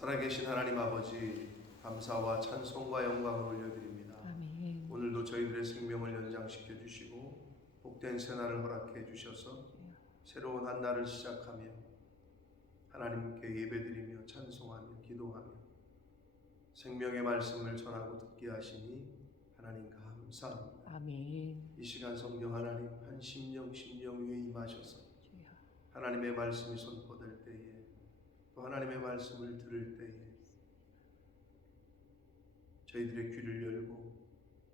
살아계신 하나님 아버지, 감사와 찬송과 영광을 올려드립니다. 아멘. 오늘도 저희들의 생명을 연장시켜 주시고 복된 새날을 허락해 주셔서 새로운 한 날을 시작하며 하나님께 예배드리며 찬송하며 기도하며 생명의 말씀을 전하고 듣게 하시니 하나님 감사합니다. 아멘. 이 시간 성령 하나님 한 심령 위에 임하셔서 주여. 하나님의 말씀이 선포될 때에 또 하나님의 말씀을 들을 때에 저희들의 귀를 열고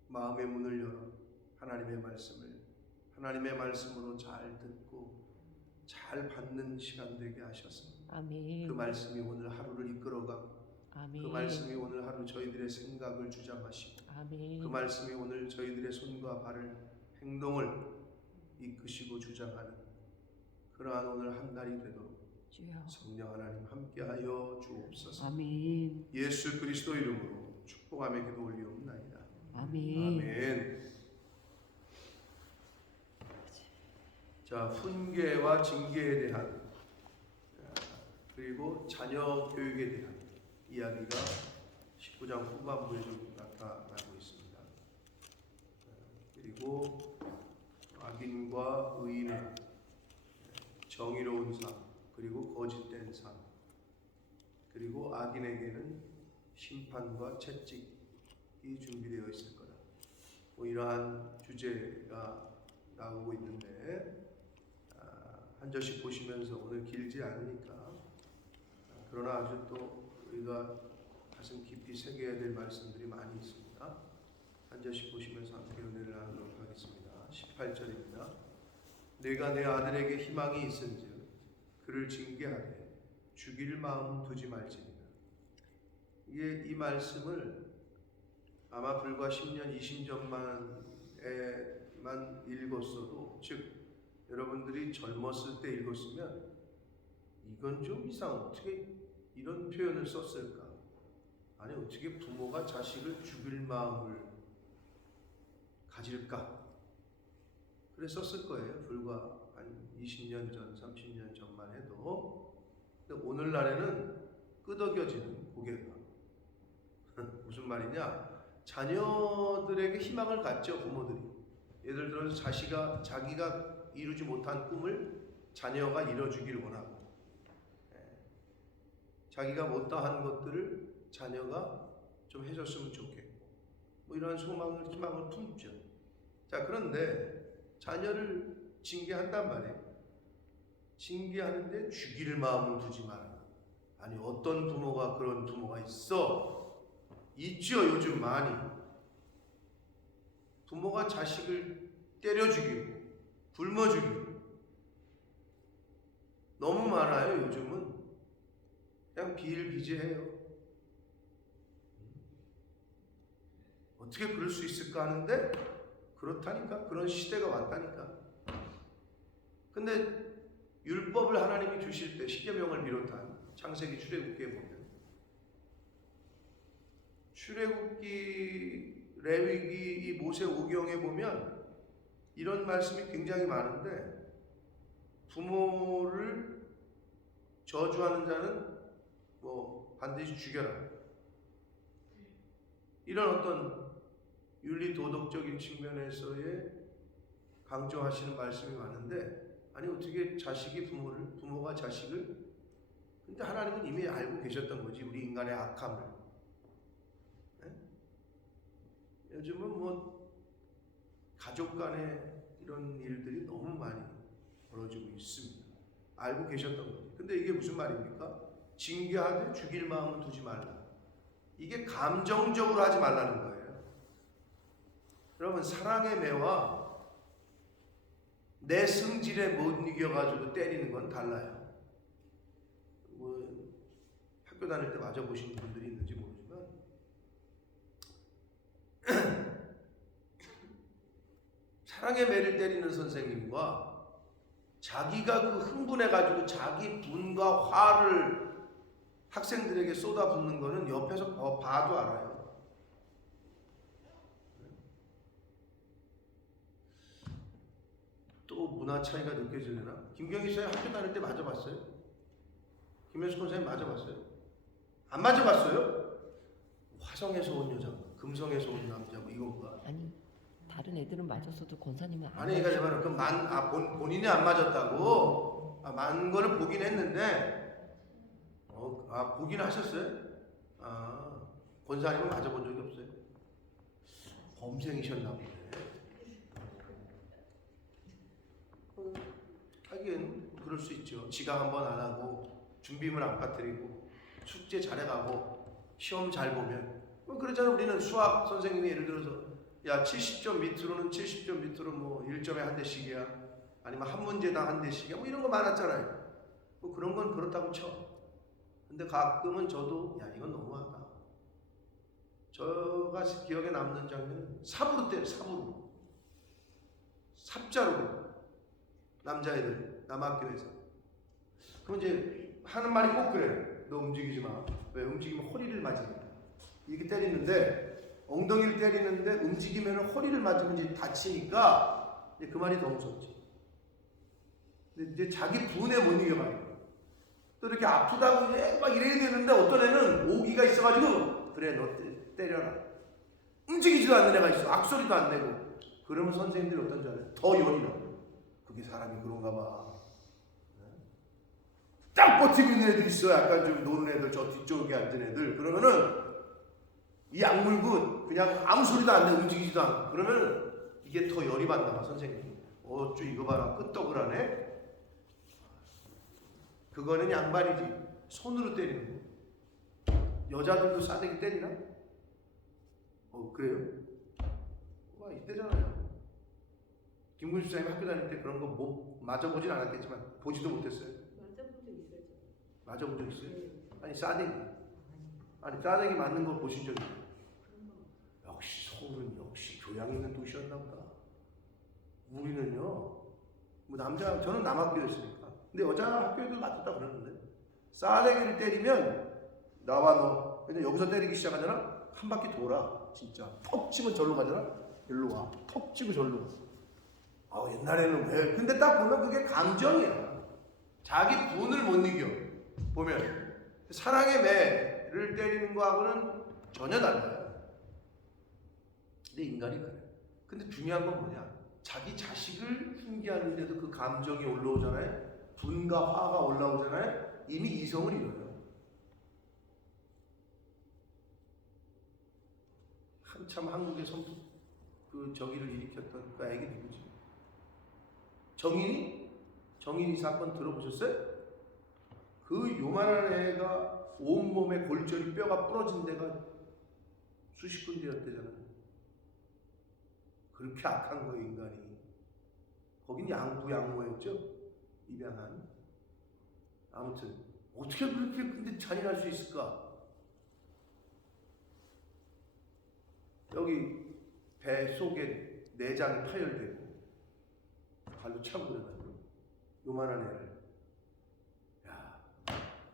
마음의 문을 열어 하나님의 말씀으로 잘 듣고 잘 받는 시간 되게 하셔서 아멘. 그 말씀이 오늘 하루를 이끌어가고 아멘. 그 말씀이 오늘 하루 저희들의 생각을 주장하시고 아멘. 그 말씀이 오늘 저희들의 손과 발을 행동을 이끄시고 주장하는 그러한 오늘 한 날이 되도록 주여. 성령 하나님 함께하여 주옵소서. 아멘. 예수 그리스도 이름으로 축복하며 기도 올리옵나이다. 아멘. 아멘. 자, 훈계와 징계에 대한 그리고 자녀 교육에 대한 이야기가 19장 후반부에 좀 나타나고 있습니다. 그리고 악인과 의인의 정의로운 삶, 그리고 거짓된 삶, 그리고 악인에게는 심판과 채찍이 준비되어 있을 거다. 뭐 이러한 주제가 나오고 있는데 한 절씩 보시면서 오늘 길지 않으니까 그러나 아주 또 우리가 가슴 깊이 새겨야 될 말씀들이 많이 있습니다. 한 절씩 보시면서 함께 은혜를 나누도록 하겠습니다. 18절입니다. 내가 내 아들에게 희망이 있은즉 그를 징계하되 죽일 마음 두지 말지니라. 이게 이 말씀을 아마 불과 10년, 20년만 읽었어도, 즉 여러분들이 젊었을 때 읽었으면 이건 좀 이상 어떻게 이런 표현을 썼을까? 아니 어떻게 부모가 자식을 죽일 마음을 가질까? 그래 썼을 거예요. 불과 한 20년 전, 30년 전만 해도. 근데 오늘날에는 끄덕여지는 고개가 무슨 말이냐? 자녀들에게 희망을 갖죠, 부모들이. 예를 들어서 자기가 이루지 못한 꿈을 자녀가 이뤄주길 원하고, 자기가 못다한 것들을 자녀가 좀 해줬으면 좋겠고, 뭐 이러한 소망을, 희망을 품죠. 자, 그런데 자녀를 징계한단 말이에요. 징계하는데 죽일 마음을 두지 마라. 아니 어떤 부모가 그런 부모가 있죠, 요즘 많이. 부모가 자식을 때려 죽이고 굶어 죽이고 너무 많아요. 요즘은 그냥 비일비재해요. 어떻게 그럴 수 있을까 하는데 그렇다니까. 그런 시대가 왔다니까. 근데 율법을 하나님이 주실 때 십계명을 비롯한 창세기, 출애굽기에 보면, 출애굽기, 레위기, 이 모세오경에 보면 이런 말씀이 굉장히 많은데, 부모를 저주하는 자는 뭐 반드시 죽여라, 이런 어떤 윤리 도덕적인 측면에서의 강조하시는 말씀이 많은데, 아니 어떻게 부모가 자식을, 근데 하나님은 이미 알고 계셨던 거지, 우리 인간의 악함을. 네? 요즘은 뭐 가족 간에 이런 일들이 너무 많이 벌어지고 있습니다. 알고 계셨던 거지. 근데 이게 무슨 말입니까? 징계하되 죽일 마음을 두지 말라. 이게 감정적으로 하지 말라는 거예요. 여러분, 사랑의 매와 내 성질에 못 이겨가지고 때리는 건 달라요. 뭐 학교 다닐 때 맞아보신 분들이 있는지 모르지만 사랑의 매를 때리는 선생님과 자기가 그 흥분해가지고 자기 분과 화를 학생들에게 쏟아붓는 거는 옆에서 봐도 알아요. 또 문화 차이가 느껴지려나? 김경희 씨 학교 다닐 때 맞아봤어요? 김현숙 선생님 맞아봤어요? 안 맞아봤어요? 화성에서 온 여자, 금성에서 온 남자 뭐 이건가? 아니 다른 애들은 맞았어도 권사님은 안 아니 그러니까 말은 본인이 안 맞았다고 만 거를 보긴 했는데 보긴 하셨어요? 권사님은 맞아본 적이 없어요? 범생이셨나 보네. 하긴 그럴 수 있죠. 지각 한번 안 하고 준비물 안 빠뜨리고 숙제 잘해가고 시험 잘 보면 뭐 그러잖아. 우리는 수학 선생님이 예를 들어서 야 70점 밑으로는 70점 밑으로 뭐 1점에 한 대씩이야 아니면 한 문제당 한 대씩이야 뭐 이런 거 많았잖아요. 뭐 그런 건 그렇다고 쳐. 근데 가끔은 저도 야 이건 너무하다. 저가 기억에 남는 장면은 삽으로 때려. 삽으로 삽자루로 남자애들 남학교에서. 그럼 이제 하는 말이 꼭 그래. 너 움직이지 마. 왜? 움직이면 허리를 맞으니까. 이렇게 때리는데 엉덩이를 때리는데 움직이면 허리를 맞으면 이제 다치니까 이제 그 말이 더 무섭지. 근데 이제 자기 분에 못 이겨봐요. 또 이렇게 아프다고 막 이래야 되는데 어떤 애는 오기가 있어가지고 그래 너 때려라. 움직이지도 않는 애가 있어. 악소리도 안 내고. 그러면 선생님들이 어떤 줄 알아요? 더 열이 나. 그게 사람이 그런가 봐. 딱 버티고 있는 애들 있어. 약간 좀 노는 애들, 저 뒤쪽에 앉은 애들. 그러면은 이 악물고 그냥 아무 소리도 안 내, 움직이지도 않고. 그러면 이게 더 열이 받나 봐, 선생님. 어쭈 이거 봐라, 끄떡을 하네. 그거는 양반이지. 손으로 때리는 거. 여자들도 싸대기 때리나? 그래요? 와 이때잖아요. 김군수 사장님 학교 다닐 때 그런 거 못 맞아보진 않았겠지만 보지도 못했어요. 맞아본 적 있어요? 아니 싸대기. 아니 싸대기 맞는 거 보신 적 있어요? 역시 서울은 역시 교양 있는 도시였나 보다. 우리는요, 뭐 저는 남학교였으니까. 근데 여자 학교에도 맞았다 그러는데 싸대기를 때리면 나와 너. 근데 여기서 때리기 시작하잖아. 한 바퀴 돌아. 진짜 턱 치면 절로 가잖아. 일로 와. 턱 치고 절로 가. 옛날에는 왜? 근데 딱 보면 그게 감정이야. 자기 분을 못 이겨. 보면 사랑의 매를 때리는 거하고는 전혀 달라요. 근데 인간이 그래. 근데 중요한 건 뭐냐? 자기 자식을 훈계하는데도 그 감정이 올라오잖아요. 분과 화가 올라오잖아요. 이미 이성을 잃어요. 한참 한국의 그 저기를 일으켰던 그 애기 누구지? 정인이 사건 들어보셨어요? 그 요만한 애가 온몸에 골절이 뼈가 부러진 데가 수십 군데였대잖아요. 그렇게 악한 거예요, 인간이. 거긴 양모였죠? 입양한. 아무튼 어떻게 그렇게 근데 잔인할 수 있을까? 여기 배 속에 내장이 파열되고 발로 차고 그래가지고 요만한 애를.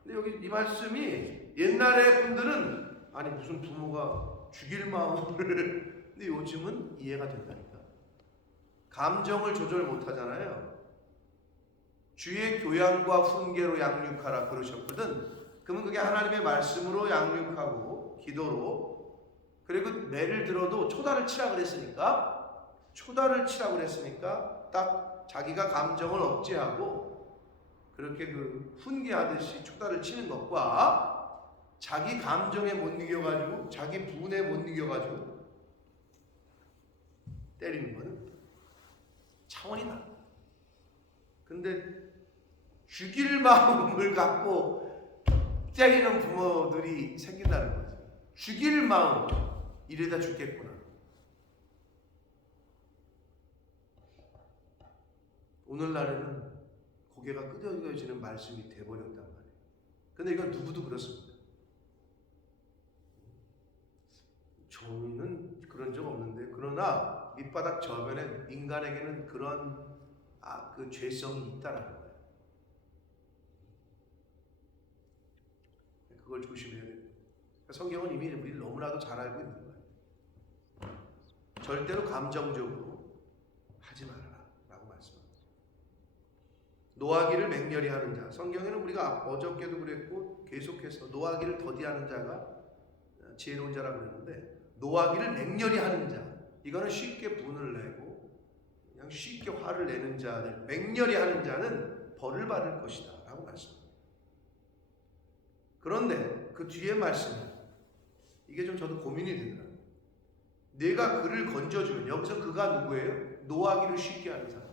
근데 여기 이 말씀이 옛날의 분들은 아니 무슨 부모가 죽일 마음을 근데 요즘은 이해가 된다니까. 감정을 조절 못하잖아요. 주의 교양과 훈계로 양육하라 그러셨거든. 그러면 그게 하나님의 말씀으로 양육하고 기도로 그리고 매를 들어도 초다를 치라 그랬으니까 딱 자기가 감정을 억제하고 그렇게 그 훈계하듯이 초다를 치는 것과 자기 감정에 못 이겨가지고 자기 분에 못 이겨가지고 때리는 거는 차원이 달라. 근데 죽일 마음을 갖고 때리는 부모들이 생긴다는 거죠. 죽일 마음, 이래다 죽겠구나. 오늘날에는 고개가 끄덕여지는 말씀이 돼버렸단 말이에요. 근데 이건 누구도 그렇습니다. 저는 그런 적 없는데 그러나 밑바닥 저변에 인간에게는 그런 그 죄성이 있다라는 거예요. 그걸 조심해야 돼요. 성경은 이미 우리 너무나도 잘 알고 있는 거예요. 절대로 감정적으로 하지 말아라 라고 말씀합니다. 노하기를 맹렬히 하는 자. 성경에는 우리가 어저께도 그랬고 계속해서 노하기를 더디하는 자가 지혜로운 자라고 그랬는데, 노하기를 맹렬히 하는 자, 이거는 쉽게 분을 내고 그냥 쉽게 화를 내는 자들, 맹렬히 하는 자는 벌을 받을 것이다 라고 말씀합니다. 그런데 그 뒤에 말씀은 이게 좀 저도 고민이 되더라고요. 내가 그를 건져주면, 여기서 그가 누구예요? 노하기를 쉽게 하는 사람.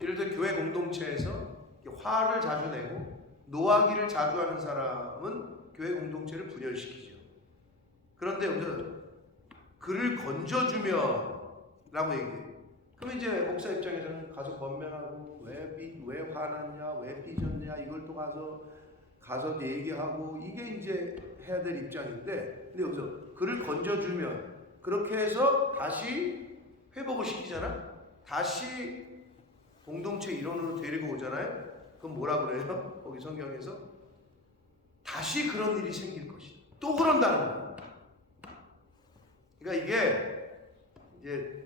예를 들어 교회 공동체에서 화를 자주 내고 노하기를 자주 하는 사람은 교회 공동체를 분열시키죠. 그런데 여기서 그를 건져주면 라고 얘기해요. 그럼 이제 목사 입장에서는 가서 권면하고 왜 화났냐, 왜 삐졌냐, 이걸 또 가서 얘기하고, 이게 이제 해야 될 입장인데, 근데 여기서 그를 건져주면, 그렇게 해서 다시 회복을 시키잖아. 다시 공동체 일원으로 데리고 오잖아요. 그럼 뭐라 그래요? 거기 성경에서 다시 그런 일이 생길 것이다. 또 그런다는 거예요. 그러니까 이게 이제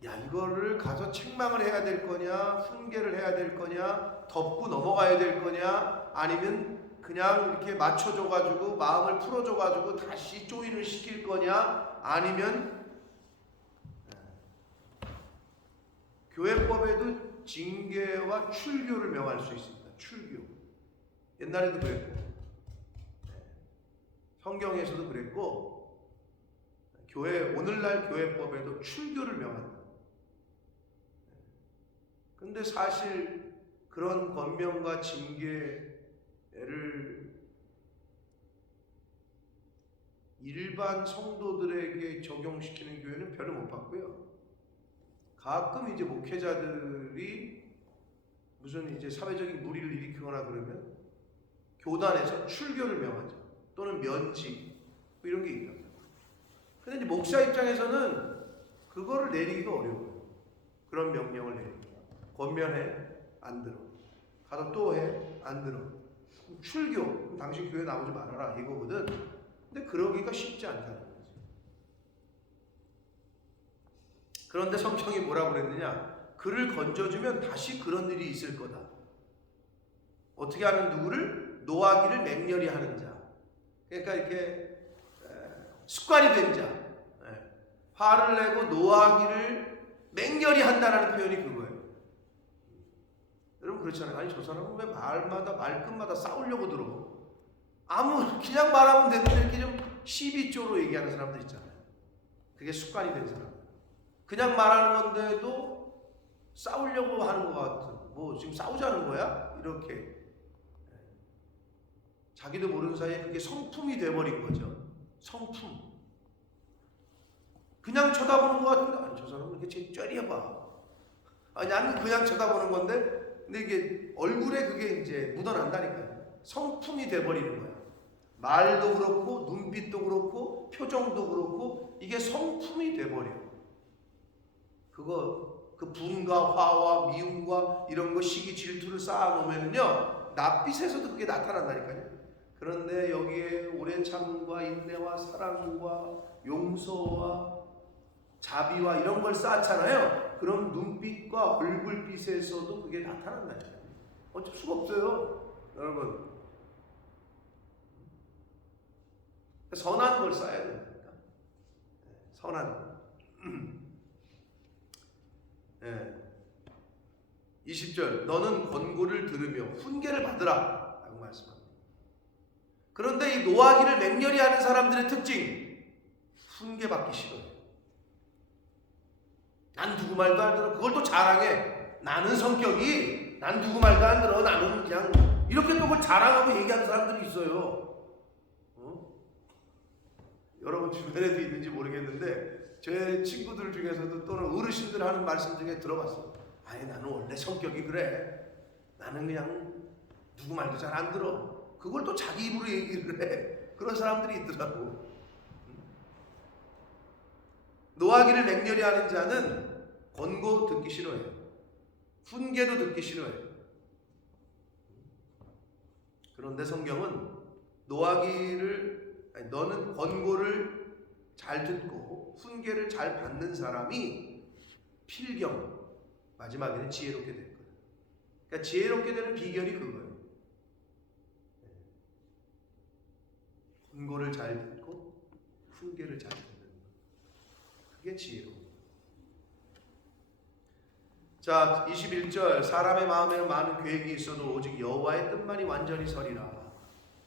이거를 가서 책망을 해야 될 거냐, 훈계를 해야 될 거냐, 덮고 넘어가야 될 거냐, 아니면 그냥 이렇게 맞춰줘가지고 마음을 풀어줘가지고 다시 조인을 시킬 거냐, 아니면 교회법에도 징계와 출교를 명할 수 있습니다. 출교. 옛날에도 그랬고, 성경에서도 그랬고, 오늘날 교회법에도 출교를 명한다. 근데 사실 그런 권면과 징계를 일반 성도들에게 적용시키는 교회는 별로 못 봤고요. 가끔 이제 목회자들이 무슨 이제 사회적인 무리를 일으키거나 그러면 교단에서 출교를 명하죠. 또는 면직, 뭐 이런 게 있답니다. 근데 이제 목사 입장에서는 그거를 내리기가 어려워요. 그런 명령을 내리기가. 권면해, 안 들어. 가서 또 해, 안 들어. 출교, 당신 교회 나오지 말아라, 이거거든. 근데 그러기가 쉽지 않다는 거지. 그런데 성경이 뭐라고 그랬느냐? 그를 건져주면 다시 그런 일이 있을 거다. 어떻게 하는 누구를? 노하기를 맹렬히 하는 자. 그러니까 이렇게 습관이 된 자. 화를 내고 노하기를 맹렬히 한다라는 표현이 그거예요. 여러분 그렇잖아요. 아니 저 사람은 왜 말끝마다 싸우려고 들어? 그냥 말하면 되는데 이렇게 좀 시비조로 얘기하는 사람들 있잖아요. 그게 습관이 된 사람. 그냥 말하는 건데도 싸우려고 하는 것 같은, 뭐 지금 싸우자는 거야? 이렇게 자기도 모르는 사이에 그게 성품이 돼버린 거죠. 성품. 그냥 쳐다보는 것 같은데, 아니 저 사람은 이렇게 째려봐. 아니 나는 그냥 쳐다보는 건데, 근데 이게 얼굴에 그게 이제 묻어난다니까요. 성품이 돼버리는 거야. 말도 그렇고 눈빛도 그렇고 표정도 그렇고 이게 성품이 돼버려. 그 분과 화와 미움과 이런 거 시기 질투를 쌓아놓으면요 낯빛에서도 그게 나타난다니까요. 그런데 여기에 오래 참음과 인내와 사랑과 용서와 자비와 이런 걸 쌓잖아요. 그럼 눈빛과 얼굴빛에서도 그게 나타난다니까요. 어쩔 수가 없어요, 여러분. 선한 걸 쌓아야 됩니다. 선한. 20절 너는 권고를 들으며 훈계를 받으라 라고 말씀합니다. 그런데 이 노하기를 맹렬히 하는 사람들의 특징, 훈계받기 싫어요. 난 누구 말도 안 들어. 그걸 또 자랑해. 나는 성격이 난 누구 말도 안 들어. 나는 그냥 이렇게 또 그걸 자랑하고 얘기하는 사람들이 있어요. 여러분 주변에도 있는지 모르겠는데 제 친구들 중에서도 또는 어르신들 하는 말씀 중에 들어봤어요. 아니 나는 원래 성격이 그래. 나는 그냥 누구 말도 잘 안 들어. 그걸 또 자기 입으로 얘기를 해. 그런 사람들이 있더라고. 노하기를 맹렬히 하는 자는 권고 듣기 싫어해요. 훈계도 듣기 싫어해요. 그런데 성경은 너는 권고를 잘 듣고 훈계를 잘 받는 사람이 필경, 마지막에는 지혜롭게 될 거예요. 그러니까 지혜롭게 되는 비결이 그거예요. 권고를 잘 듣고 훈계를 잘 듣는 것. 그게 지혜로운. 자, 21절 사람의 마음에는 많은 계획이 있어도 오직 여호와의 뜻만이 완전히 서리라.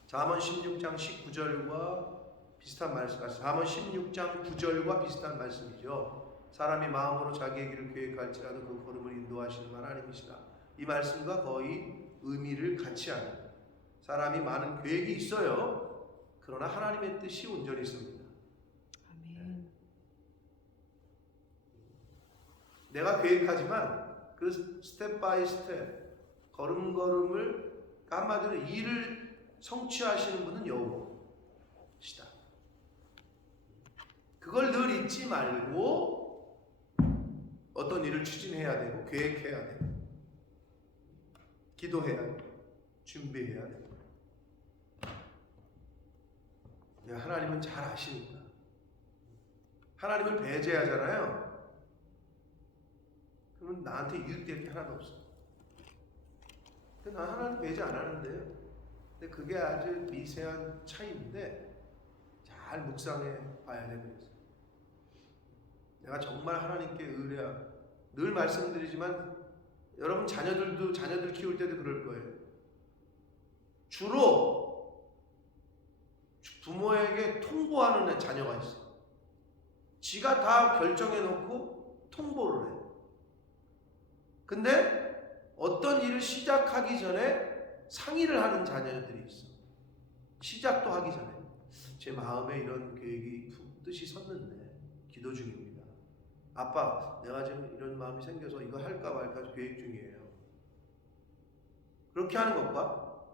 잠언 16장 19절과 비슷한 말씀, 잠언 16장 9절과 비슷한 말씀이죠. 사람이 마음으로 자기의 길을 계획할지라도 그 걸음을 인도하시는 하나님이시라. 이 말씀과 거의 의미를 같이 하는. 사람이 많은 계획이 있어요. 그러나 하나님의 뜻이 온전히 있습니다. 아멘. 내가 계획하지만 그 스텝 바이 스텝 걸음걸음을 한마디로 일을 성취하시는 분은 여호와시다. 그걸 늘 잊지 말고 어떤 일을 추진해야 되고 계획해야 되고 기도해야 되고 준비해야 되고. 하나님은 잘 아시니까. 하나님을 배제하잖아요. 그러면 나한테 이득될 게 하나도 없어. 근데 난 하나님 배제 안 하는데요. 근데 그게 아주 미세한 차이인데 잘 묵상해 봐야 되겠어요. 내가 정말 하나님께 의뢰하. 늘 말씀드리지만 여러분 자녀들 키울 때도 그럴 거예요. 주로 부모에게 통보하는 자녀가 있어. 지가 다 결정해 놓고 통보를 해. 근데 어떤 일을 시작하기 전에 상의를 하는 자녀들이 있어. 시작도 하기 전에 제 마음에 이런 계획이 뜻이 섰는데 기도 중입니다. 아빠, 내가 지금 이런 마음이 생겨서 이거 할까 말까 계획 중이에요. 그렇게 하는 것과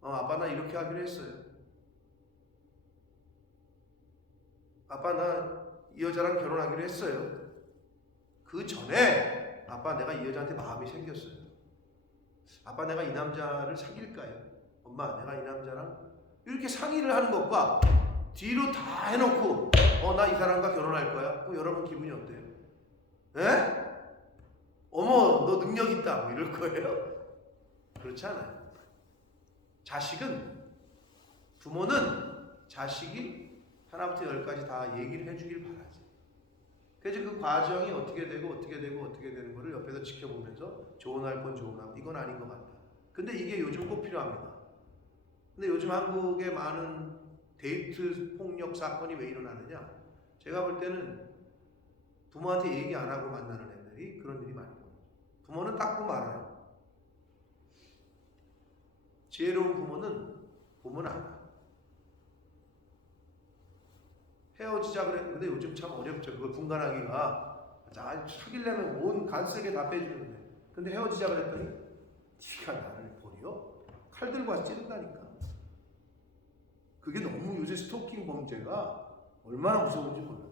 아빠 나 이렇게 하기로 했어요. 아빠 나 이 여자랑 결혼하기로 했어요. 그 전에 아빠 내가 이 여자한테 마음이 생겼어요. 아빠 내가 이 남자를 사귈까요? 엄마 내가 이 남자랑 이렇게 상의를 하는 것과 뒤로 다 해놓고 나 이 사람과 결혼할 거야. 그럼 여러분 기분이 어때요? 에? 어머 너 능력 있다 뭐 이럴 거예요? 그렇지 않아요. 부모는 자식이 하나부터 열까지 다 얘기를 해주길 바라지. 그래서 그 과정이 어떻게 되는 거를 옆에서 지켜보면서 조언할 건 조언하고 이건 아닌 것 같다. 근데 이게 요즘 꼭 필요합니다. 근데 요즘 한국에 많은 데이트 폭력 사건이 왜 일어나느냐? 제가 볼 때는 부모한테 얘기 안 하고 만나는 애들이 그런 일이 많은 거예요. 부모는 딱 보면 알아요. 지혜로운 부모는 보면 알아. 헤어지자 그래. 근데 요즘 참 어렵죠. 그걸 분간하기가. 사귀려면 온 간세게 다 빼주는데. 근데 헤어지자 그랬더니 네가 나를 버려? 칼 들고 와서 찌른다니까. 그게 너무 요새 스토킹 범죄가 얼마나 무서운지 몰라요.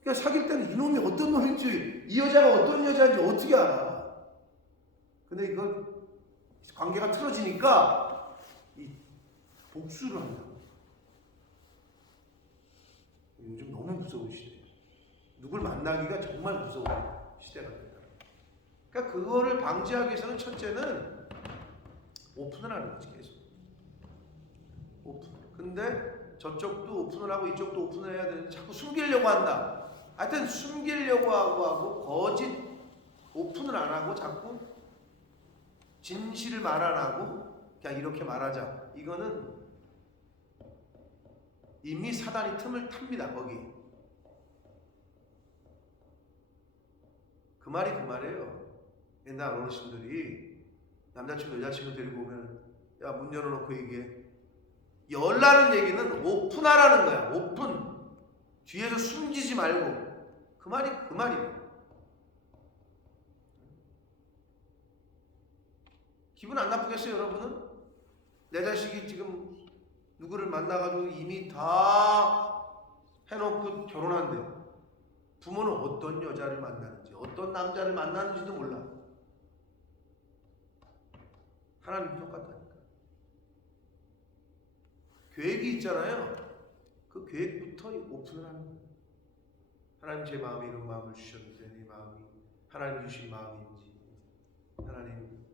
그러니까 사귈 때는 이놈이 어떤 놈인지, 이 여자가 어떤 여자인지 어떻게 알아. 근데 이거 관계가 틀어지니까 이 복수를 한다. 요즘 너무 무서운 시대예요. 누굴 만나기가 정말 무서운 시대가 됩니다. 그러니까 그거를 방지하기 위해서는 첫째는 오픈을 하는 거지, 계속. 오픈. 근데 저쪽도 오픈을 하고 이쪽도 오픈을 해야 되는데 자꾸 숨기려고 한다. 하여튼 숨기려고 하고 거짓 오픈을 안 하고 자꾸 진실을 말 안 하고 그냥 이렇게 말하자. 이거는 이미 사단이 틈을 탑니다. 거기. 그 말이에요. 옛날 어르신들이 남자친구 여자친구 데리고 오면 야 문 열어놓고 얘기해. 열라는 얘기는 오픈하라는 거야. 오픈. 뒤에서 숨기지 말고. 그 말이에요. 기분 안 나쁘겠어요, 여러분은? 내 자식이 지금 누구를 만나가지고 이미 다 해놓고 결혼한대. 부모는 어떤 여자를 만나는지, 어떤 남자를 만나는지도 몰라. 하나님도 똑같다니까. 계획이 있잖아요. 그 계획부터 오픈을 하는 거예요. 하나님 제 마음에 이런 마음을 주셨는데 내 마음이 하나님 주신 마음인지 하나님,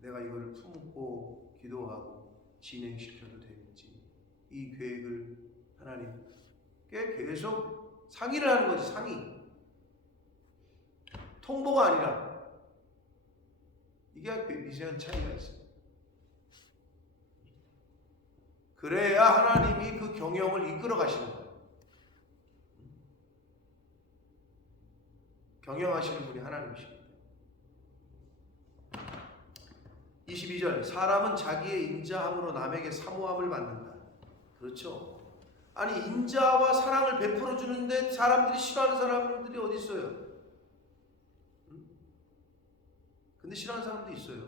내가 이거를 품고 기도하고 진행시켜도 되는지 이 계획을 하나님께 계속 상의를 하는 거지. 상의. 통보가 아니라. 이게 미세한 차이가 있어요. 그래야 하나님이 그 경영을 이끌어 가시는 거예요. 경영하시는 분이 하나님이십니다. 22절, 사람은 자기의 인자함으로 남에게 사모함을 받는다. 그렇죠. 아니, 인자와 사랑을 베풀어 주는데 사람들이 싫어하는 사람들이 어디 있어요? 근데 싫어하는 사람도 있어요.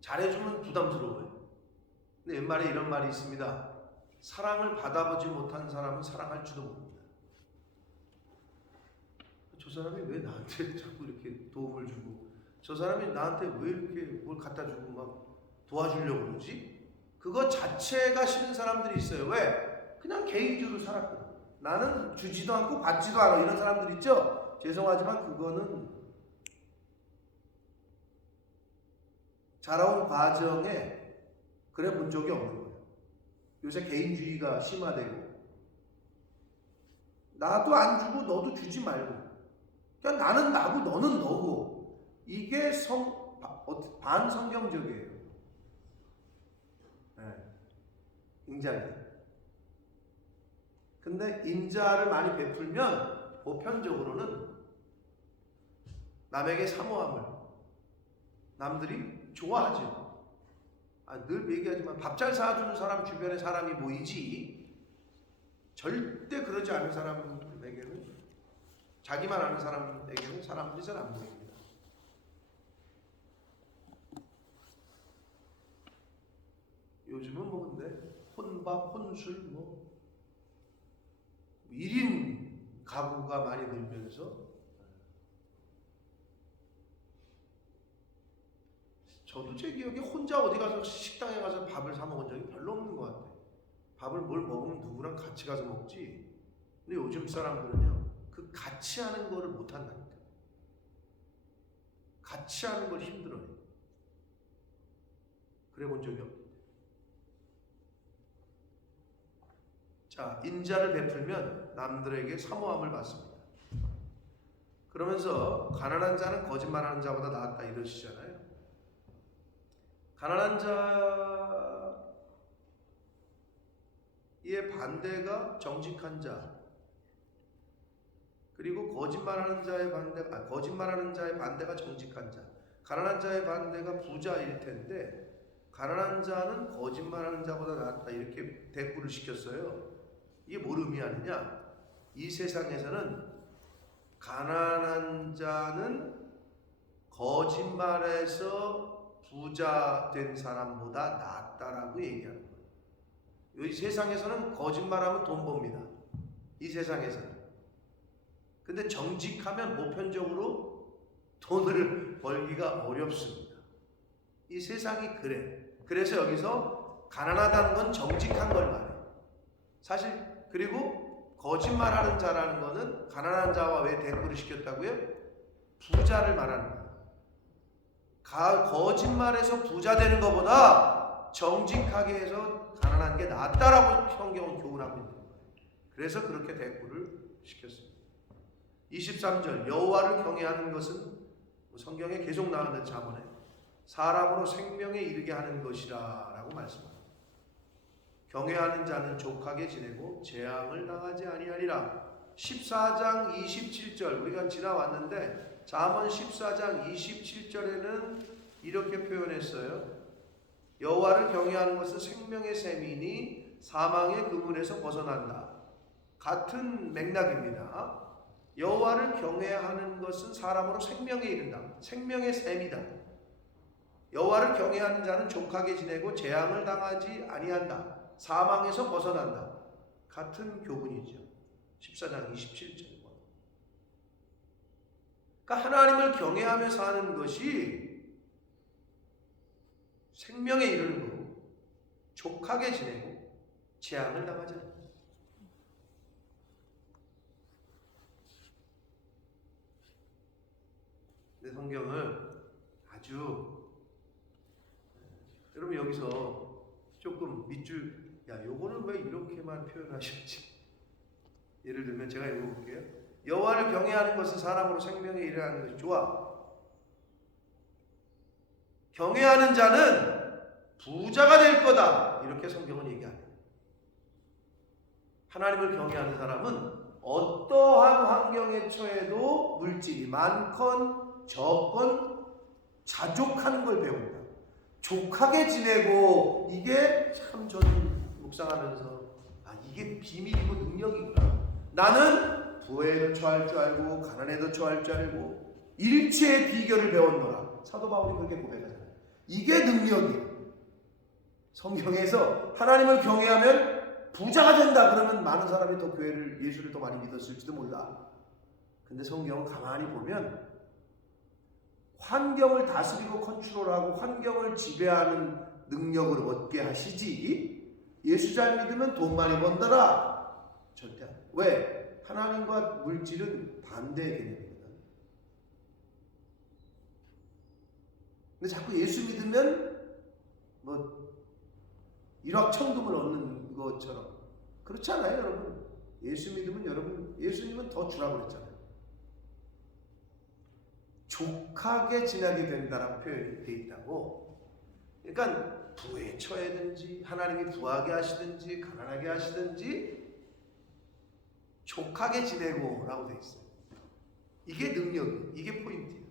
잘해주면 부담스러워요. 근데 옛말에 이런 말이 있습니다. 사랑을 받아보지 못한 사람은 사랑할 줄도 모릅니다. 저 사람이 왜 나한테 자꾸 이렇게 도움을 주고, 저 사람이 나한테 왜 이렇게 뭘 갖다 주고 막 도와주려고 그러지? 그거 자체가 싫은 사람들이 있어요. 왜? 그냥 개인주의로 살았고, 나는 주지도 않고 받지도 않아, 이런 사람들 있죠? 죄송하지만 그거는 자라온 과정에 그래 본 적이 없는 거예요. 요새 개인주의가 심화되고, 나도 안 주고 너도 주지 말고, 그냥 나는 나고 너는 너고, 이게 반성경적이에요. 네. 굉장히. 근데 인자를 많이 베풀면 보편적으로는 남에게 사모함을 남들이 좋아하죠. 늘 얘기하지만 밥 잘 사주는 사람 주변에 사람이 모이지, 절대 그러지 않은 사람에게는, 자기만 아는 사람에게는 사람들이 잘 안 모입니다. 요즘은 뭐 근데 혼밥, 혼술, 뭐 1인 가구가 많이 늘면서 저도 제 기억에 혼자 어디 가서 식당에 가서 밥을 사 먹은 적이 별로 없는 것 같아요. 밥을 뭘 먹으면 누구랑 같이 가서 먹지. 근데 요즘 사람들은요, 그 같이 하는 거를 못 한다니까. 같이 하는 걸 힘들어요. 그래 본 적이 없는데. 자, 인자를 베풀면 남들에게 사모함을 받습니다. 그러면서 가난한 자는 거짓말하는 자보다 낫다 이러시잖아요. 가난한 자의 반대가 정직한 자, 그리고 거짓말하는 자의 반대가 정직한 자. 가난한 자의 반대가 부자일 텐데, 가난한 자는 거짓말하는 자보다 낫다 이렇게 대꾸를 시켰어요. 이게 뭘 의미하느냐? 이 세상에서는 가난한 자는 거짓말해서 부자 된 사람보다 낫다라고 얘기하는 거예요. 이 세상에서는 거짓말하면 돈 법니다. 이 세상에서는. 근데 정직하면 보편적으로 돈을 벌기가 어렵습니다. 이 세상이 그래. 그래서 여기서 가난하다는 건 정직한 걸 말해요. 사실. 그리고 거짓말하는 자라는 거는 가난한 자와 왜 대꾸를 시켰다고요? 부자를 말하는 거예요. 거짓말해서 부자 되는 것보다 정직하게 해서 가난한 게 낫다라고 성경은 교훈하고 있는 거예요. 그래서 그렇게 대꾸를 시켰습니다. 23절, 여호와를 경외하는 것은 성경에 계속 나오는 자문에 사람으로 생명에 이르게 하는 것이라 라고 말씀합니다. 경외하는 자는 족하게 지내고 재앙을 당하지 아니하리라. 14장 27절 우리가 지나왔는데, 잠언 14장 27절에는 이렇게 표현했어요. 여호와를 경외하는 것은 생명의 셈이니 사망의 그물에서 벗어난다. 같은 맥락입니다. 여호와를 경외하는 것은 사람으로 생명에 이른다. 생명의 셈이다. 여호와를 경외하는 자는 족하게 지내고 재앙을 당하지 아니한다. 사망에서 벗어난다. 같은 교훈이죠. 14장 27절. 그러니까 하나님을 경외하며 사는 것이 생명에 이르는 거고, 족하게 지내고 재앙을 당하지 않는다. 근데 성경은 아주 여러분 여기서 조금 밑줄 요거는 왜 이렇게만 표현하셨지? 예를 들면 제가 읽어볼게요. 여호와를 경외하는 것은 사람으로 생명에 이르하는 것이 좋아. 경외하는 자는 부자가 될 거다. 이렇게 성경은 얘기합니다. 하나님을 경외하는 사람은 어떠한 환경에 처해도 물질이 많건 적건 자족하는 걸 배운다. 족하게 지내고, 이게 참 저는 묵상하면서 이게 비밀이고 능력이구나. 나는 부에도 처할 줄 알고 가난에도 처할 줄 알고 일체의 비결을 배웠노라. 사도 바울이 그렇게 고백하잖아요. 이게 능력이에요. 성경에서 하나님을 경외하면 부자가 된다 그러면 많은 사람이 더 교회를, 예수를 더 많이 믿었을지도 몰라. 근데 성경은 가만히 보면 환경을 다스리고 컨트롤하고 환경을 지배하는 능력을 얻게 하시지, 예수 잘 믿으면 돈 많이 번다라 절대 안 돼. 왜? 하나님과 물질은 반대의 개념이거든. 근데 자꾸 예수 믿으면 뭐 일확천금을 얻는 것처럼, 그렇지 않아요 여러분. 예수 믿으면 여러분, 예수님은 더 주라고 그랬잖아요. 족하게 지나게 된다라는 표현이 되어 있다고. 그러니까 부에 처해든지 하나님이 부하게 하시든지 가난하게 하시든지 족하게 지내고 라고 되어 있어요. 이게 능력이에요. 이게 포인트예요.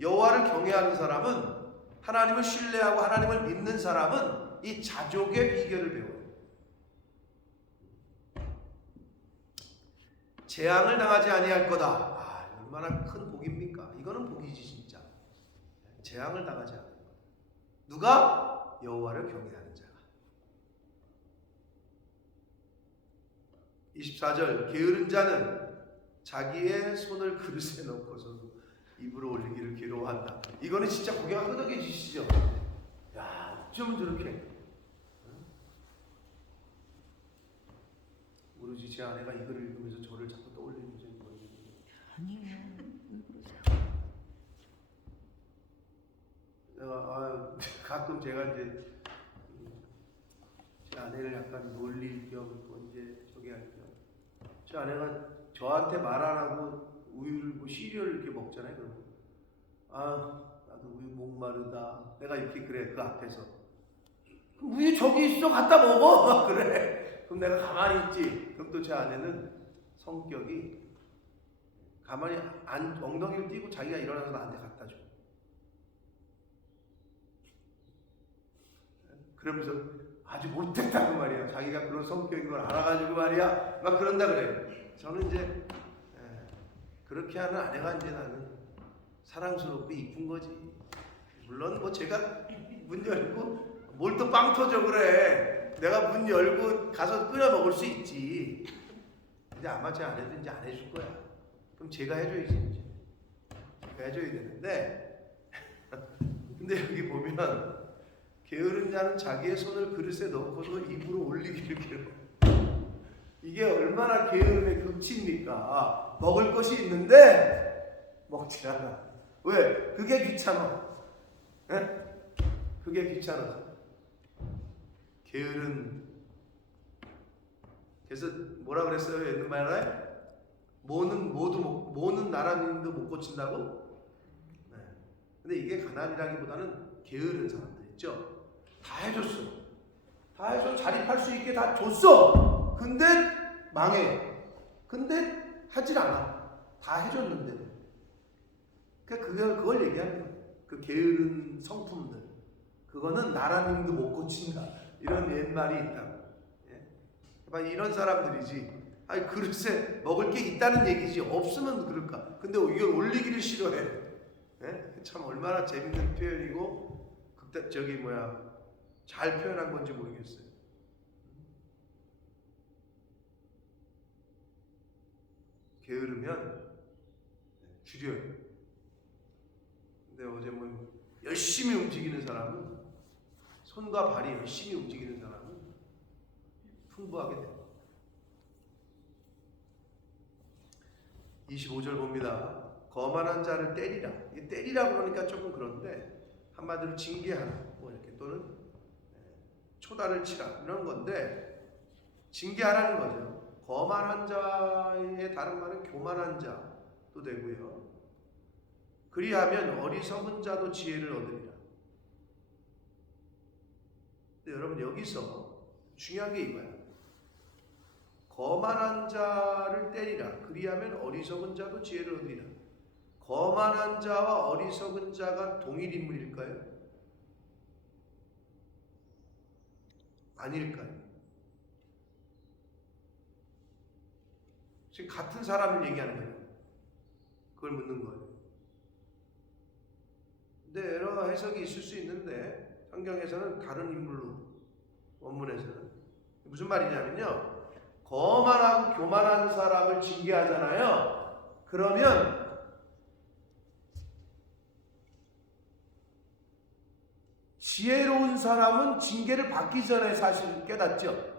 여호와를 경외하는 사람은, 하나님을 신뢰하고 하나님을 믿는 사람은 이 자족의 비결을 배워요. 재앙을 당하지 아니할 거다. 얼마나 큰 복입니까? 이거는 복이지 진짜. 재앙을 당하지 않는 것. 누가? 여호와를 경외하는 자가. 24절, 게으른 자는 자기의 손을 그릇에 넣고서 입으로 올리기를 괴로워한다. 이거는 진짜 고개가 끄덕여지시죠? 야, 좀 저렇게. 모르지, 제 아내가 이걸 읽으면서 저를 자꾸 떠올리는지 모르겠는데. 아니에요. 가끔 제가 이제 제 아내를 약간 놀릴 겸 이제 저기 할 겸, 제 아내가 저한테 말 안 하고 우유를 뭐 시리얼 이렇게 먹잖아요. 그러면 나도 우유 목마르다. 내가 이렇게 그래 그 앞에서 우유 저기 있어 갖다 먹어 막 그래. 그럼 내가 가만히 있지. 그럼 또 제 아내는 성격이 가만히 엉덩이를 띄고 자기가 일어나서 나한테 갖다 줘. 그러면서 아주 못됐다고 말이야. 자기가 그런 성격인 걸 알아가지고 말이야. 막 그런다 그래요. 저는 이제 그렇게 하는 아내가 이제 나는 사랑스럽고 이쁜 거지. 물론 뭐 제가 문 열고 뭘 또 빵 터져 그래. 내가 문 열고 가서 끓여 먹을 수 있지. 근데 아마 제 아내도 이제 안 해줄 거야. 그럼 제가 해줘야지 이제. 제가 해줘야 되는데 근데 여기 보면 게으른 자는 자기의 손을 그릇에 넣고서 입으로 올리기를 괴로워. 이게 얼마나 게으름의 극치입니까? 먹을 것이 있는데 먹지 않아. 왜? 그게 귀찮아. 에? 그게 귀찮아서. 게으른. 그래서 뭐라 그랬어요? 옛날에 모는 나라님도 못 고친다고? 네. 근데 이게 가난이라기보다는 게으른 사람들 있죠. 다 해줬어. 다 해서 자립할 수 있게 다 줬어. 근데 망해. 근데 하질 않아. 다 해줬는데. 그걸 얘기하는 거예요. 그 게으른 성품들. 그거는 나라님도 못 고친다. 이런 옛말이 있다고. 예? 이런 사람들이지. 아니 그릇에 먹을 게 있다는 얘기지. 없으면 그럴까. 근데 이걸 올리기를 싫어해. 예? 참 얼마나 재밌는 표현이고 잘 표현한 건지 모르겠어요. 게으르면 줄여요. 근데 어제 열심히 움직이는 사람은, 손과 발이 열심히 움직이는 사람은 풍부하게 돼요. 25절 봅니다. 거만한 자를 때리라. 이 때리라 그러니까 조금 그런데 한마디로 징계하라, 뭐 이렇게 또는 초단을 치라 이런 건데 징계하라는 거죠. 거만한 자의 다른 말은 교만한 자도 되고요. 그리하면 어리석은 자도 지혜를 얻으리라. 근데 여러분 여기서 중요한 게 이거야. 거만한 자를 때리라. 그리하면 어리석은 자도 지혜를 얻으리라. 거만한 자와 어리석은 자가 동일 인물일까요? 아닐까요? 지금 같은 사람을 얘기하는 거예요. 그걸 묻는 거예요. 근데 여러 해석이 있을 수 있는데 성경에서는 다른 인물로, 원문에서는 무슨 말이냐면요, 거만하고 교만한 사람을 징계하잖아요. 그러면 지혜로운 사람은 징계를 받기 전에 사실 깨닫죠.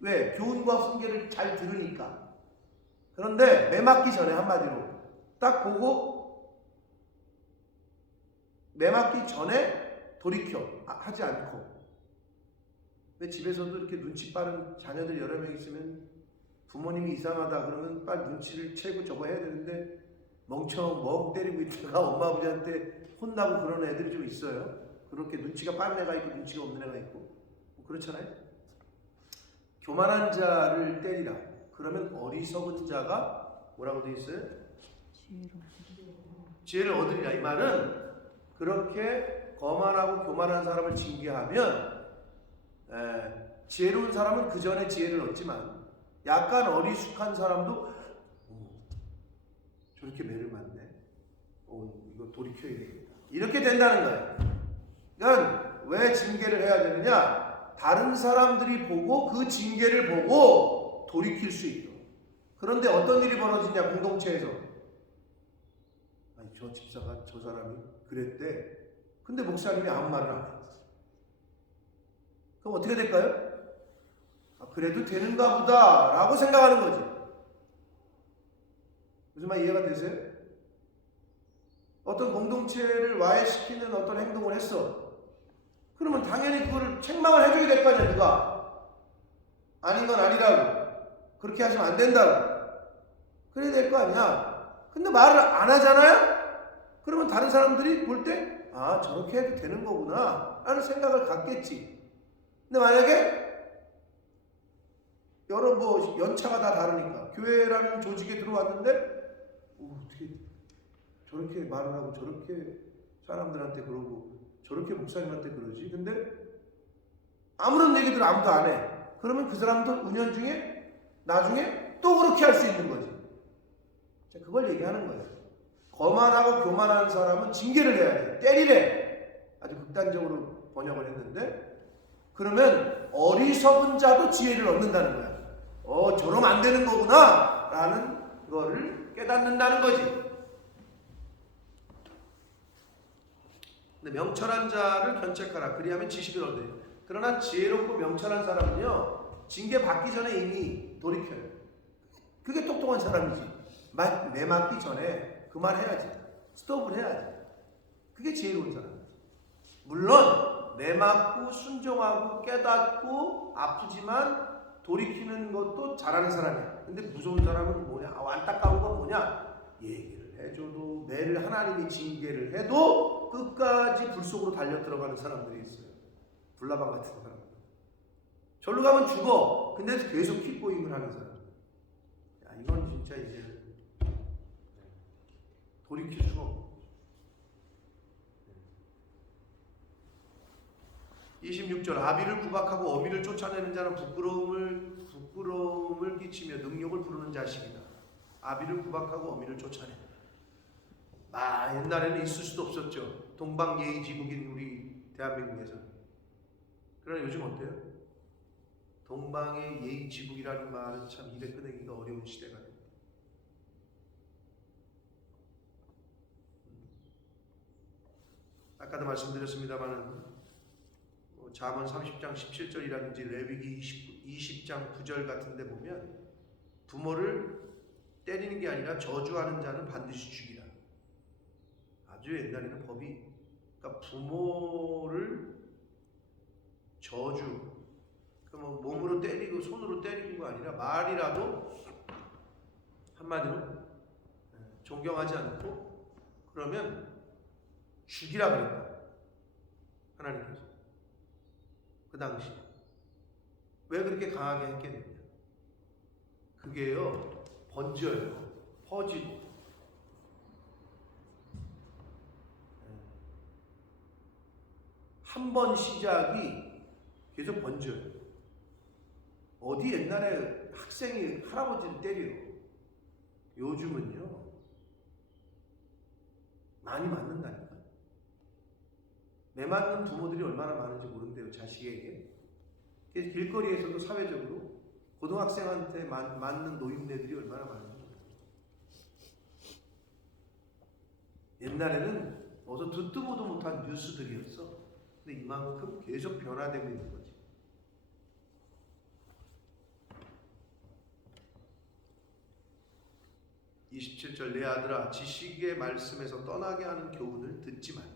왜? 교훈과 훈계를 잘 들으니까. 그런데 매 맞기 전에, 한마디로 딱 보고 매 맞기 전에 돌이켜 하지 않고. 왜 집에서도 이렇게 눈치 빠른 자녀들 여러 명 있으면 부모님이 이상하다 그러면 빨리 눈치를 채고 저거 해야 되는데 멍 때리고 있다가 엄마 아버지한테 혼나고 그런 애들이 좀 있어요. 그렇게 눈치가 빠른 애가 있고 눈치가 없는 애가 있고 뭐 그렇잖아요. 교만한 자를 때리라. 그러면 어리석은 자가 뭐라고 되어 있어요? 지혜를 얻으리라. 이 말은 그렇게 거만하고 교만한 사람을 징계하면 지혜로운 사람은 그 전에 지혜를 얻지만 약간 어리숙한 사람도 저렇게 매를 맞네. 이거 돌이켜야 되겠다. 이렇게 된다는 거예요. 그러니까 왜 징계를 해야 되느냐? 다른 사람들이 보고 그 징계를 보고 돌이킬 수 있도록. 그런데 어떤 일이 벌어지냐? 공동체에서 아니, 저 집사가 저 사람이 그랬대. 근데 목사님이 아무 말을 안 해. 그럼 어떻게 될까요? 그래도 되는가 보다 라고 생각하는 거지. 무슨 말 이해가 되세요? 어떤 공동체를 와해시키는 어떤 행동을 했어. 그러면 당연히 그거를 책망을 해줘야 될 거 아니야, 누가. 아닌 건 아니라고. 그렇게 하시면 안 된다고. 그래야 될 거 아니야. 근데 말을 안 하잖아요? 그러면 다른 사람들이 볼 때, 저렇게 해도 되는 거구나 라는 생각을 갖겠지. 근데 만약에 여러 연차가 다 다르니까 교회라는 조직에 들어왔는데 어떻게 저렇게 말을 하고 저렇게 사람들한테 그러고 저렇게 목사님한테 그러지? 근데 아무런 얘기들 아무도 안 해. 그러면 그 사람도 은연중에 나중에 또 그렇게 할 수 있는 거지. 그걸 얘기하는 거예요. 거만하고 교만한 사람은 징계를 해야 돼. 때리래. 아주 극단적으로 번역을 했는데, 그러면 어리석은 자도 지혜를 얻는다는 거야. 저러면 안 되는 거구나 라는 거를 깨닫는다는 거지. 근데 명철한 자를 견책하라. 그리하면 지식을 얻으리. 그러나 지혜롭고 명철한 사람은요, 징계 받기 전에 이미 돌이켜요. 그게 똑똑한 사람이지. 매 맞기 전에 그만해야지. 스톱을 해야지. 그게 지혜로운 사람이지. 물론 매 맞고 순종하고 깨닫고 아프지만 돌이키는 것도 잘하는 사람이야. 근데 무서운 사람은 뭐냐? 안타까운 건 뭐냐? 얘기를 해줘도, 매를 하나님이 징계를 해도 끝까지 불 속으로 달려 들어가는 사람들이 있어요. 불나방 같은 사람들. 절로 가면 죽어. 근데 계속 킥보잉을 하는 사람. 이건 진짜 이제 돌이킬 수가 없어. 26절 아비를 구박하고 어미를 쫓아내는 자는 부끄러움을 끼치며 능욕을 부르는 자식이다. 아비를 구박하고 어미를 쫓아내. 옛날에는 있을 수도 없었죠. 동방예의지국인 우리 대한민국에서. 그러나 요즘 어때요? 동방의 예의지국이라는 말은 참 입에 꺼내기가 어려운 시대가 됩니다. 아까도 말씀드렸습니다마는 잠언 30장 17절이라든지 레위기 20장 9절 같은 데 보면 부모를 때리는 게 아니라 저주하는 자는 반드시 죽이라. 아주 옛날에는 법이 그러니까 부모를 저주, 그러니까 뭐 몸으로 때리고 손으로 때리는 거 아니라 말이라도 한마디로 존경하지 않고 그러면 죽이라 그랬다. 하나님께서 그 당시 왜 그렇게 강하게 했겠느냐? 그게요 번져요, 퍼지고 한 번 시작이 계속 번져요. 어디 옛날에 학생이 할아버지를 때려요. 요즘은요 많이 맞는다니까. 매 맞는 부모들이 얼마나 많은지 모른대요, 자식에게. 그래서 길거리에서도 사회적으로 고등학생한테 맞는 노인네들이 얼마나 많은지 모르겠어요. 옛날에는 어서 듣도 보도 못한 뉴스들이었어. 근데 이만큼 계속 변화되고 있는 거지. (27절) 내 아들아 지식의 말씀에서 떠나게 하는 교훈을 듣지 말라.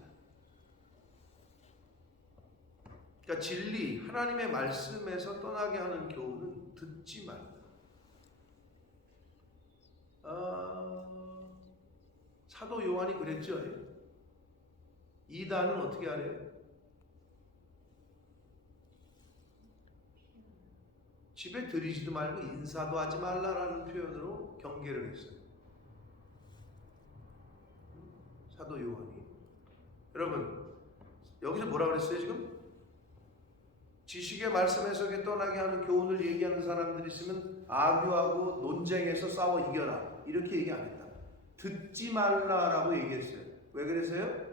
그러니까 진리, 하나님의 말씀에서 떠나게 하는 교훈은 듣지 말라. 사도 요한이 그랬죠. 이단은 어떻게 하래요? 집에 들이지도 말고 인사도 하지 말라라는 표현으로 경계를 했어요. 사도 요한이. 여러분 여기서 뭐라 그랬어요 지금? 지식의 말씀에서 떠나게 하는 교훈을 얘기하는 사람들이 있으면 악유하고 논쟁에서 싸워 이겨라 이렇게 얘기 안 했다. 듣지 말라라고 얘기했어요. 왜 그랬어요?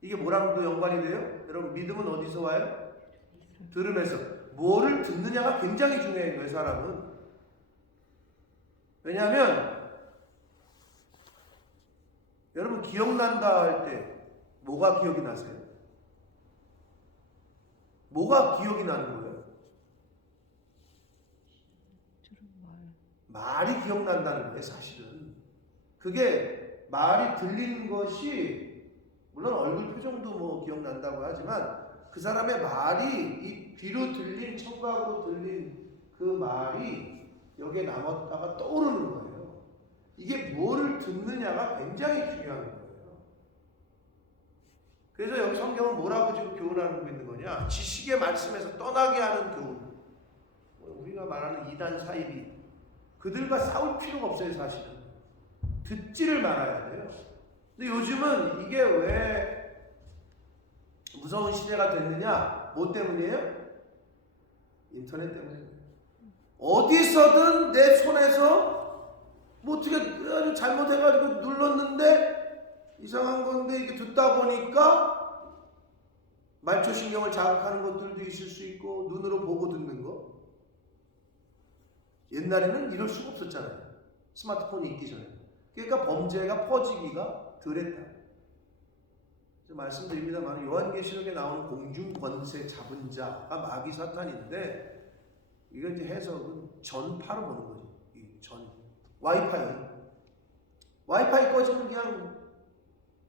이게 뭐랑도 연관이 돼요? 여러분 믿음은 어디서 와요? 들음에서. 뭐를 듣느냐가 굉장히 중요한 거예요, 사람은. 왜냐하면 여러분 기억난다 할 때 뭐가 기억이 나세요? 뭐가 기억이 나는 거예요? 말이 기억난다는 거예요, 사실은. 그게 말이 들리는 것이 물론 얼굴 표정도 뭐 기억난다고 하지만 그 사람의 말이 이 귀로 들린, 청각으로 들린 그 말이 여기에 남았다가 떠오르는 거예요. 이게 뭐를 듣느냐가 굉장히 중요한 거예요. 그래서 여기 성경은 뭐라고 지금 교훈하고 있는 거냐? 지식의 말씀에서 떠나게 하는 교훈. 우리가 말하는 이단 사이비, 그들과 싸울 필요가 없어요, 사실은. 듣지를 말아야 돼요. 근데 요즘은 이게 왜 무서운 시대가 됐느냐? 뭐 때문이에요? 인터넷 때문에. 어디서든 내 손에서 뭐 어떻게 잘못해가지고 눌렀는데 이상한 건데 이게 듣다 보니까 말초신경을 자극하는 것들도 있을 수 있고 눈으로 보고 듣는 거. 옛날에는 이럴 수가 없었잖아요. 스마트폰이 있기 전에. 그러니까 범죄가 퍼지기가 덜했다. 말씀드립니다만 요한계시록에 나오는 공중권세 잡은 자가 마귀 사탄인데 이건 이제 해석은 전파로 보는 거죠. 와이파이 꺼지면 그냥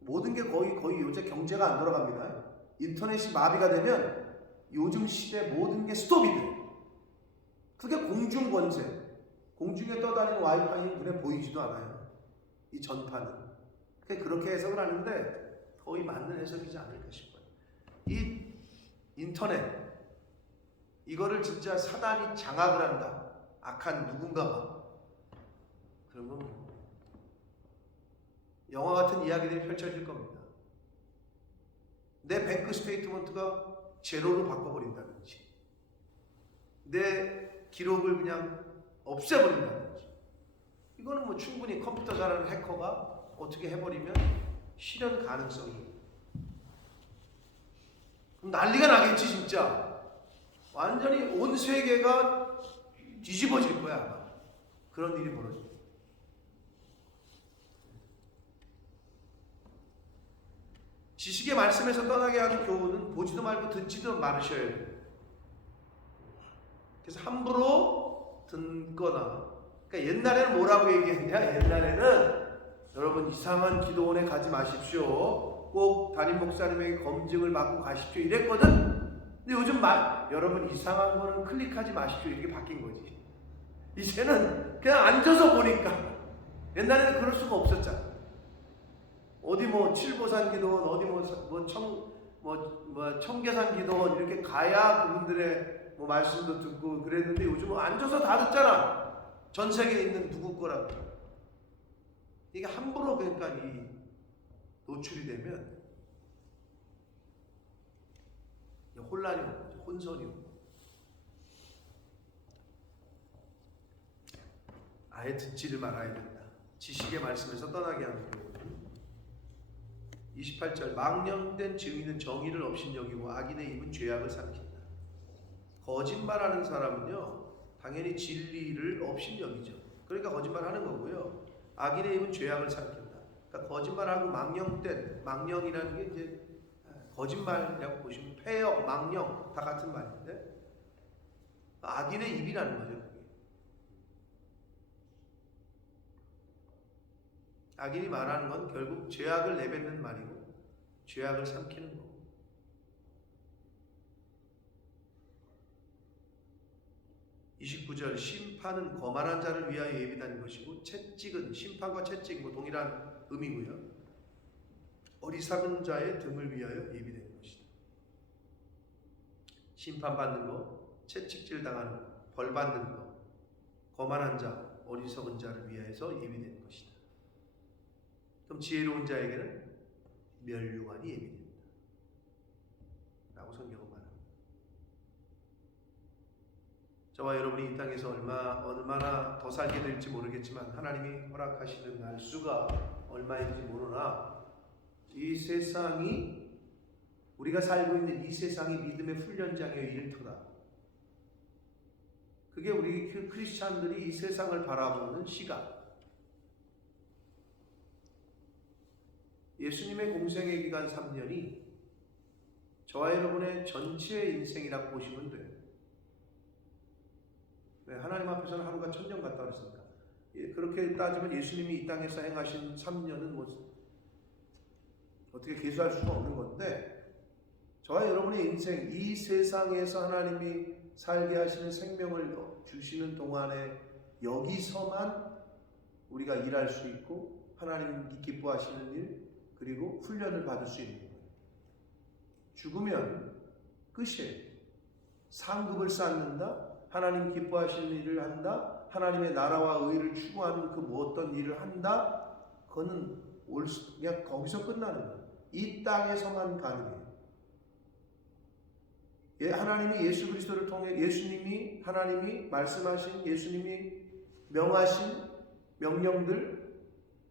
모든 게 거의 요새 경제가 안 돌아갑니다. 인터넷이 마비가 되면 요즘 시대 모든 게 스톱이 돼요. 그게 공중권세. 공중에 떠다니는 와이파이는 눈에 보이지도 않아요. 이 전파는. 그렇게 해석을 하는데 거의 맞는 해석이지 않을까 싶어요. 이 인터넷 이거를 진짜 사단이 장악을 한다. 악한 누군가가. 그러면 영화 같은 이야기들이 펼쳐질 겁니다. 내 뱅크 스테이트먼트가 제로로 바꿔버린다든지 내 기록을 그냥 없애버린다든지 이거는 뭐 충분히 컴퓨터 잘하는 해커가 어떻게 해버리면 실현 가능성이 그럼 난리가 나겠지. 진짜 완전히 온 세계가 뒤집어질 거야 아마. 그런 일이 벌어져. 지식의 말씀에서 떠나게 하는 교훈은 보지도 말고 듣지도 말으셔야 돼요. 그래서 함부로 듣거나, 그러니까 옛날에는 뭐라고 얘기했냐? 옛날에는 여러분 이상한 기도원에 가지 마십시오. 꼭 담임 목사님에게 검증을 받고 가십시오 이랬거든. 근데 요즘 여러분 이상한 거는 클릭하지 마십시오 이렇게 바뀐 거지. 이제는 그냥 앉아서 보니까. 옛날에는 그럴 수가 없었잖아. 어디 뭐 칠보산 기도원, 어디 청계산 기도원 이렇게 가야 그분들의 뭐 말씀도 듣고 그랬는데 요즘은 앉아서 다 듣잖아. 전 세계에 있는 누구 거라도. 이게 함부로 그러니까 이 노출이 되면 혼란이 오는 거죠. 혼선이 오는 거죠. 아예 듣지를 말아야 된다. 지식의 말씀에서 떠나게 하는 경우. 28절 망령된 증인은 정의를 업신여기고 악인의 입은 죄악을 삼킨다. 거짓말하는 사람은요 당연히 진리를 업신여기죠. 그러니까 거짓말하는 거고요. 악인의 입은 죄악을 삼킨다. 그러니까 거짓말하고 망령이라는 게 이제 거짓말이라고 보시면 폐역, 망령 다 같은 말인데 악인의 입이라는 거죠. 그게. 악인이 말하는 건 결국 죄악을 내뱉는 말이고 죄악을 삼키는 거고. (29절) 심판은 거만한 자를 위하여 예비된 것이고 채찍은 심판과 채찍 뭐 동일한 의미고요. 어리석은 자의 등을 위하여 예비된 것이다. 심판받는 거, 채찍질 당하는 거, 벌 받는 거, 거만한 자, 어리석은 자를 위하여서 예비된 것이다. 그럼 지혜로운 자에게는 멸류관이 예비된다 라고 성경은 말합니다. 저와 여러분이 이 땅에서 얼마나 더 살게 될지 모르겠지만 하나님이 허락하시는 날수가 얼마인지 모르나 이 세상이 우리가 살고 있는 이 세상이 믿음의 훈련장에 일터다. 그게 우리 크리스찬들이 이 세상을 바라보는 시각. 예수님의 공생의 기간 3년이 저와 여러분의 전체 인생이라고 보시면 돼요. 네, 하나님 앞에서는 하루가 1000년 같다 그랬으니까. 그렇게 따지면 예수님이 이 땅에서 행하신 3년은 뭐 어떻게 계수할 수가 없는 건데 저와 여러분의 인생, 이 세상에서 하나님이 살게 하시는 생명을 주시는 동안에 여기서만 우리가 일할 수 있고 하나님이 기뻐하시는 일 그리고 훈련을 받을 수 있는 거예요. 죽으면 끝이에요. 상급을 쌓는다. 하나님 기뻐하시는 일을 한다. 하나님의 나라와 의를 추구하는 그 어떤 일을 한다. 그거는 그냥 거기서 끝나는 거예요. 이 땅에서만 가능해요. 하나님이 예수 그리스도를 통해 예수님이 하나님이 말씀하신 예수님이 명하신 명령들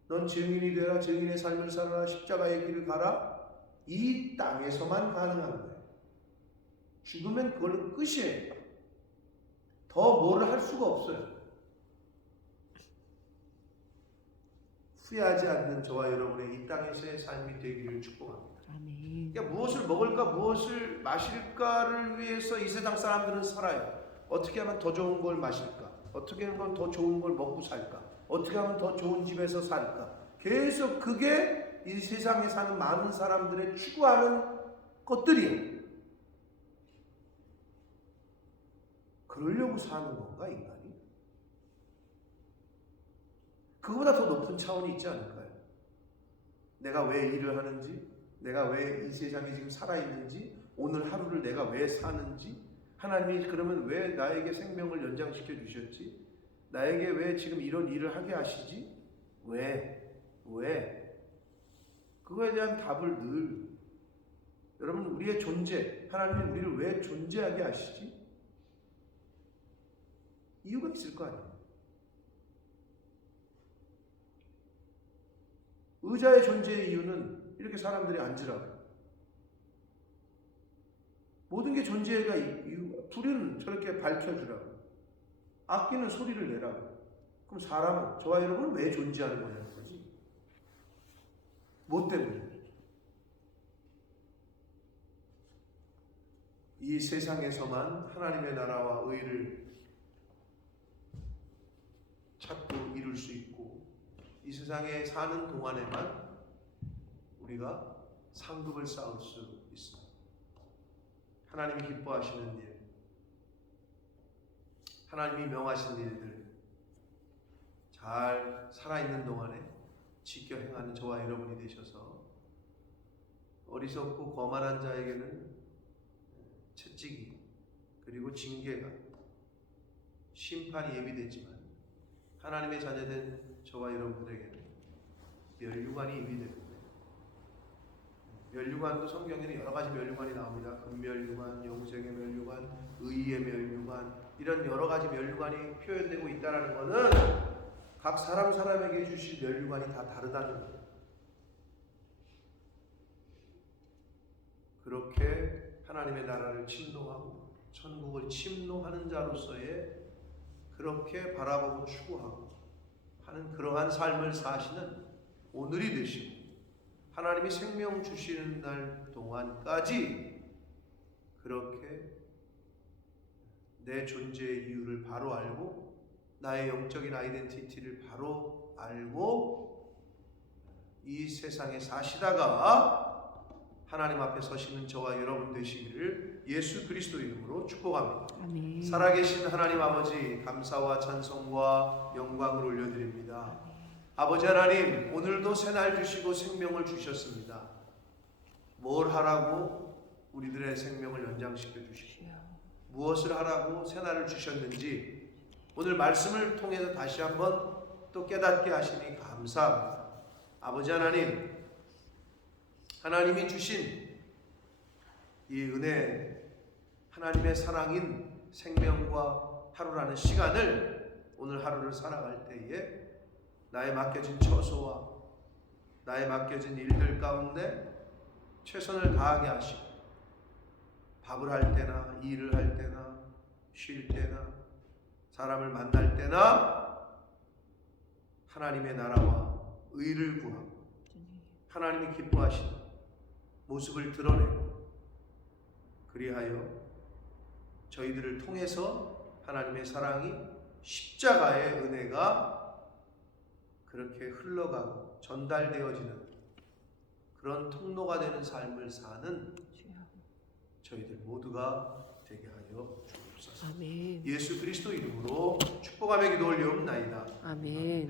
넌 증인이 되라 증인의 삶을 살아라 십자가의 길을 가라 이 땅에서만 가능한 거예요. 죽으면 그걸로 끝이에요. 더 뭐를 할 수가 없어요. 후회하지 않는 저와 여러분의 이 땅에서의 삶이 되기를 축복합니다. 아멘. 그러니까 무엇을 먹을까 무엇을 마실까를 위해서 이 세상 사람들은 살아요. 어떻게 하면 더 좋은 걸 마실까? 어떻게 하면 더 좋은 걸 먹고 살까? 어떻게 하면 더 좋은 집에서 살까? 계속 그게 이 세상에 사는 많은 사람들의 추구하는 것들이에요. 그러려고 사는 건가 인간이? 그거보다 더 높은 차원이 있지 않을까요? 내가 왜 일을 하는지, 내가 왜 이 세상에 지금 살아있는지, 오늘 하루를 내가 왜 사는지, 하나님이 그러면 왜 나에게 생명을 연장시켜 주셨지? 나에게 왜 지금 이런 일을 하게 하시지? 왜? 그거에 대한 답을 늘 여러분 우리의 존재, 하나님이 우리를 왜 존재하게 하시지? 이유가 있을 거 아니에요. 의자의 존재의 이유는 이렇게 사람들이 앉으라고. 모든 게 존재가 이유. 불은 저렇게 밝혀주라고. 악기는 소리를 내라고. 그럼 사람은 저와 여러분은 왜 존재하는 거냐는 거지. 뭐 때문에? 이 세상에서만 하나님의 나라와 의를 찾고 이룰 수 있고 이 세상에 사는 동안에만 우리가 상급을 쌓을 수 있습니다. 하나님이 기뻐하시는 일, 하나님이 명하신 일들 잘 살아있는 동안에 지켜 행하는 저와 여러분이 되셔서 어리석고 거만한 자에게는 채찍이 그리고 징계가 심판이 예비되지만 하나님의 자녀된 저와 여러분들에게는 면류관이 예비됩니다. 면류관도 성경에는 여러 가지 면류관이 나옵니다. 금면류관, 영생의 면류관, 의의 면류관, 이런 여러 가지 면류관이 표현되고 있다는 것은 각 사람에게 주실 면류관이 다 다르다는 거예요. 그렇게 하나님의 나라를 침노하고 천국을 침노하는 자로서의 그렇게 바라보고 추구하고 하는 그러한 삶을 사시는 오늘이 되시고 하나님이 생명 주시는 날 동안까지 그렇게 내 존재의 이유를 바로 알고 나의 영적인 아이덴티티를 바로 알고 이 세상에 사시다가 하나님 앞에 서시는 저와 여러분 되시기를 예수 그리스도 이름으로 축복합니다. 아멘. 살아계신 하나님 아버지, 감사와 찬송과 영광을 올려드립니다. 아버지 하나님, 오늘도 새날 주시고 생명을 주셨습니다. 뭘 하라고 우리들의 생명을 연장시켜 주시고 무엇을 하라고 새날을 주셨는지 오늘 말씀을 통해서 다시 한번 또 깨닫게 하시니 감사합니다. 아버지 하나님, 하나님이 주신 이 은혜, 하나님의 사랑인 생명과 하루라는 시간을 오늘 하루를 살아갈 때에 나의 맡겨진 처소와 나의 맡겨진 일들 가운데 최선을 다하게 하시고 밥을 할 때나 일을 할 때나 쉴 때나 사람을 만날 때나 하나님의 나라와 의를 구하고 하나님이 기뻐하시는 모습을 드러내고 그리하여 저희들을 통해서 하나님의 사랑이 십자가의 은혜가 그렇게 흘러가고 전달되어지는 그런 통로가 되는 삶을 사는 저희들 모두가 되게 하여 주옵소서. 아멘. 예수 그리스도 이름으로 축복하며 기도 올리옵나이다. 아멘.